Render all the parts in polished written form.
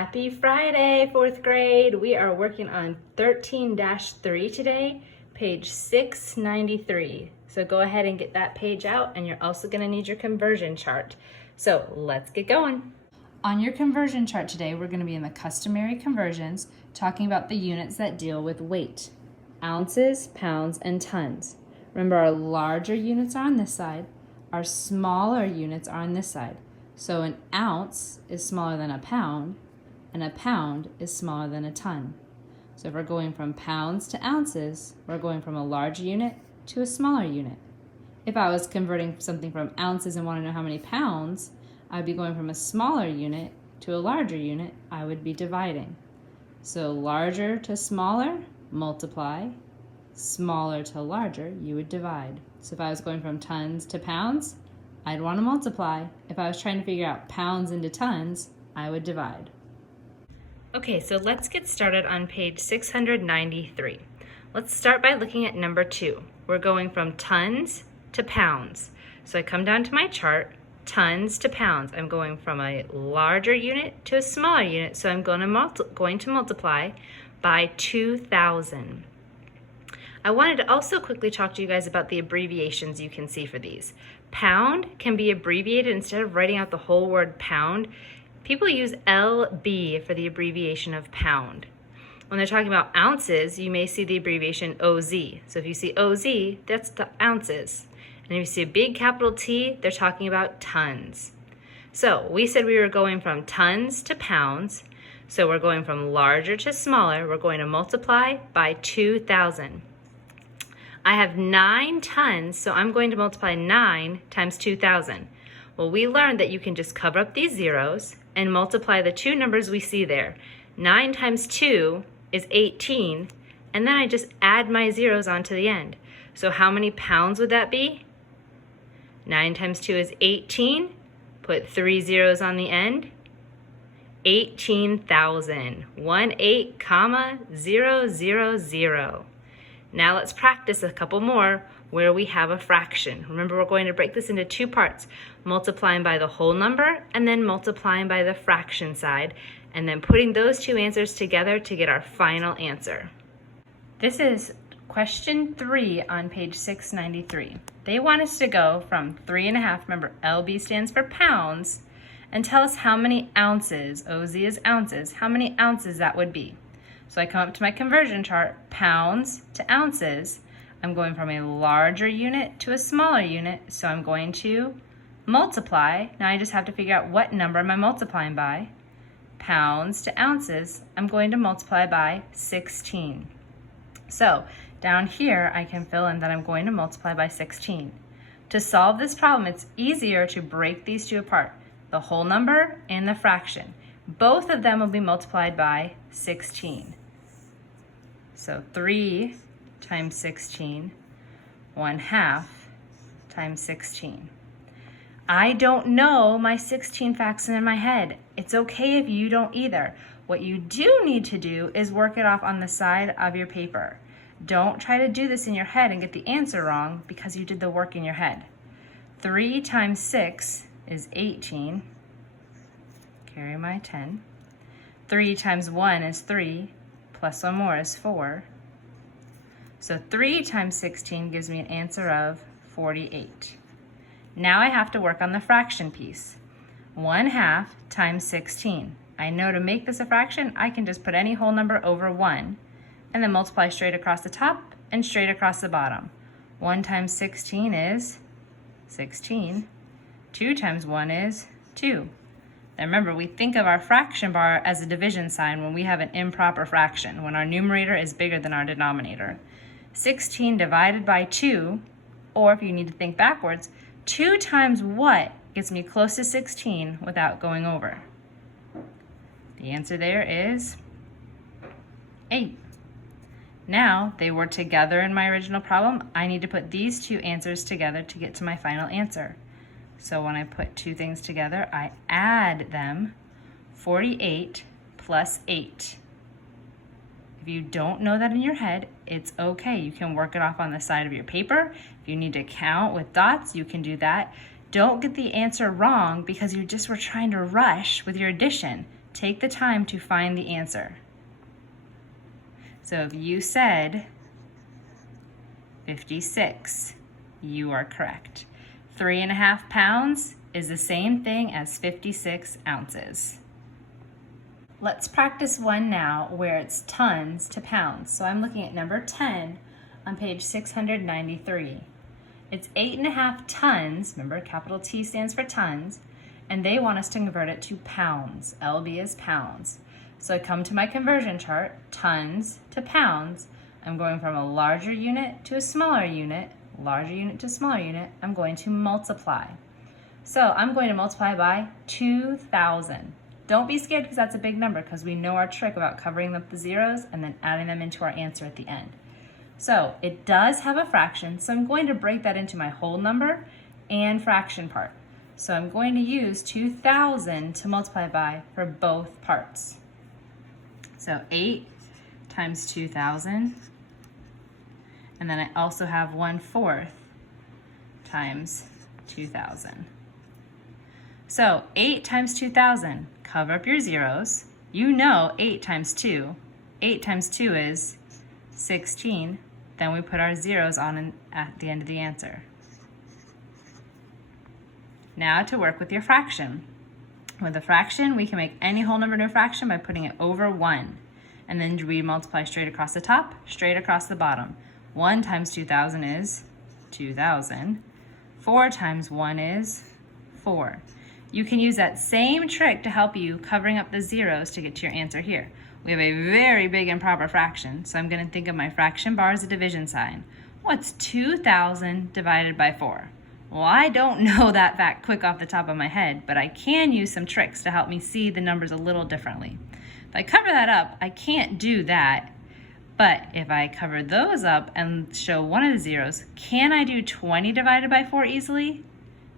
Happy Friday, fourth grade. We are working on 13-3 today, page 693. So go ahead and get that page out, and you're also going to need your conversion chart. So let's get going. On your conversion chart today, we're going to be in the customary conversions, talking about the units that deal with weight. Ounces, pounds, and tons. Remember, our larger units are on this side. Our smaller units are on this side. So an ounce is smaller than a pound, and a pound is smaller than a ton. So if we're going from pounds to ounces, we're going from a large unit to a smaller unit. If I was converting something from ounces and want to know how many pounds, I'd be going from a smaller unit to a larger unit. I would be dividing. So larger to smaller, multiply. Smaller to larger, you would divide. So if I was going from tons to pounds, I'd want to multiply. If I was trying to figure out pounds into tons, I would divide. Okay, so let's get started on page 693. Let's start by looking at number 2. We're going from tons to pounds. So I come down to my chart, tons to pounds. I'm going from a larger unit to a smaller unit, so I'm going to multiply by 2,000. I wanted to also quickly talk to you guys about the abbreviations you can see for these. Pound can be abbreviated. Instead of writing out the whole word pound, people use LB for the abbreviation of pound. When they're talking about ounces, you may see the abbreviation OZ. So if you see OZ, that's the ounces. And if you see a big capital T, they're talking about tons. So we said we were going from tons to pounds. So we're going from larger to smaller. We're going to multiply by 2,000. I have 9 tons, so I'm going to multiply 9 times 2,000. Well, we learned that you can just cover up these zeros and multiply the two numbers we see there. 9 times 2 is 18, and then I just add my zeros onto the end. So how many pounds would that be? 9 times 2 is 18. Put 3 zeros on the end. 18,000. 18,000. Now let's practice a couple more where we have a fraction. Remember, we're going to break this into 2 parts, multiplying by the whole number and then multiplying by the fraction side, and then putting those 2 answers together to get our final answer. This is question 3 on page 693. They want us to go from 3.5, remember LB stands for pounds, and tell us how many ounces, OZ is ounces, how many ounces that would be. So I come up to my conversion chart, pounds to ounces. I'm going from a larger unit to a smaller unit, so I'm going to multiply. Now I just have to figure out what number am I multiplying by. Pounds to ounces, I'm going to multiply by 16. So down here, I can fill in that I'm going to multiply by 16. To solve this problem, it's easier to break these 2 apart, the whole number and the fraction. Both of them will be multiplied by 16. So 3 times 16, 1/2 times 16. I don't know my 16 facts in my head. It's okay if you don't either. What you do need to do is work it off on the side of your paper. Don't try to do this in your head and get the answer wrong because you did the work in your head. 3 times 6 is 18. Carry my 10. 3 times 1 is 3, plus 1 more is 4. So 3 times 16 gives me an answer of 48. Now I have to work on the fraction piece. 1/2 times 16. I know to make this a fraction, I can just put any whole number over 1, and then multiply straight across the top and straight across the bottom. 1 times 16 is 16. 2 times 1 is 2. Now remember, we think of our fraction bar as a division sign when we have an improper fraction, when our numerator is bigger than our denominator. 16 divided by 2, or if you need to think backwards, 2 times what gets me close to 16 without going over? The answer there is 8. Now, they were together in my original problem. I need to put these 2 answers together to get to my final answer. So when I put 2 things together, I add them. 48 plus 8. If you don't know that in your head, it's okay. You can work it off on the side of your paper. If you need to count with dots, you can do that. Don't get the answer wrong because you just were trying to rush with your addition. take the time to find the answer. So if you said 56, you are correct. 3.5 pounds is the same thing as 56 ounces. Let's practice one now where it's tons to pounds. So I'm looking at number 10 on page 693. It's 8.5 tons, remember capital T stands for tons, and they want us to convert it to pounds. LB is pounds. So I come to my conversion chart, tons to pounds. I'm going from a larger unit to a smaller unit, larger unit to smaller unit. I'm going to multiply. So I'm going to multiply by 2,000. Don't be scared because that's a big number, because we know our trick about covering up the zeros and then adding them into our answer at the end. So it does have a fraction, so I'm going to break that into my whole number and fraction part. So I'm going to use 2,000 to multiply by for both parts. So 8 times 2,000, and then I also have 1/4 times 2,000. So 8 times 2,000, cover up your zeros. You know 8 times 2. 8 times 2 is 16. Then we put our zeros on at the end of the answer. Now to work with your fraction. With a fraction, we can make any whole number into a fraction by putting it over 1. And then we multiply straight across the top, straight across the bottom. 1 times 2,000 is 2,000. 4 times 1 is 4. You can use that same trick to help you covering up the zeros to get to your answer here. We have a very big improper fraction, so I'm going to think of my fraction bar as a division sign. What's 2,000 divided by 4? Well, I don't know that fact quick off the top of my head, but I can use some tricks to help me see the numbers a little differently. If I cover that up, I can't do that, but if I cover those up and show one of the zeros, can I do 20 divided by 4 easily?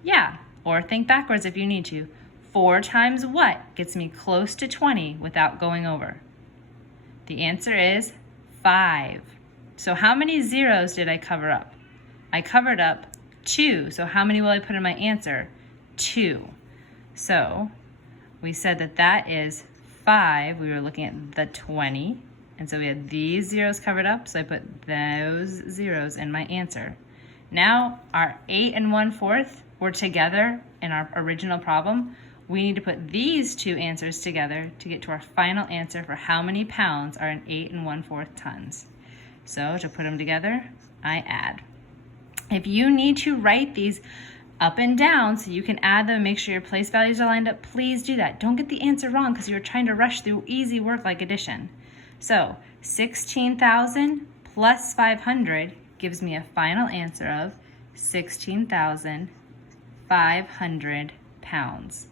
Yeah, or think backwards if you need to. 4 times what gets me close to 20 without going over? The answer is 5. So how many zeros did I cover up? I covered up 2. So how many will I put in my answer? 2. So we said that that is 5. We were looking at the 20. And so we had these zeros covered up. So I put those zeros in my answer. Now our 8 and 1/4 were together in our original problem. We need to put these two answers together to get to our final answer for how many pounds are in 8 and 1/4 tons. So to put them together, I add. If you need to write these up and down so you can add them and make sure your place values are lined up, please do that. Don't get the answer wrong because you're trying to rush through easy work like addition. So 16,000 plus 500 gives me a final answer of 16,500 pounds.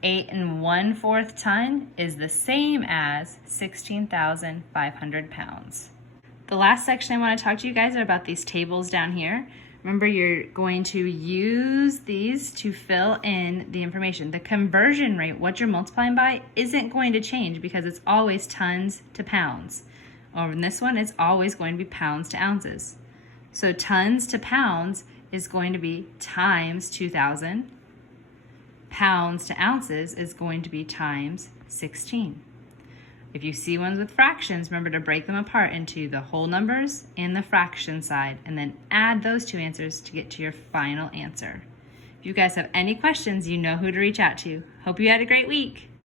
8 and 1/4 ton is the same as 16,500 pounds. The last section I want to talk to you guys are about these tables down here. Remember, you're going to use these to fill in the information. The conversion rate, what you're multiplying by, isn't going to change because it's always tons to pounds. Over in this one, it's always going to be pounds to ounces. So tons to pounds is going to be times 2,000. Pounds to ounces is going to be times 16. If you see ones with fractions, remember to break them apart into the whole numbers and the fraction side, and then add those two answers to get to your final answer. If you guys have any questions, you know who to reach out to. Hope you had a great week.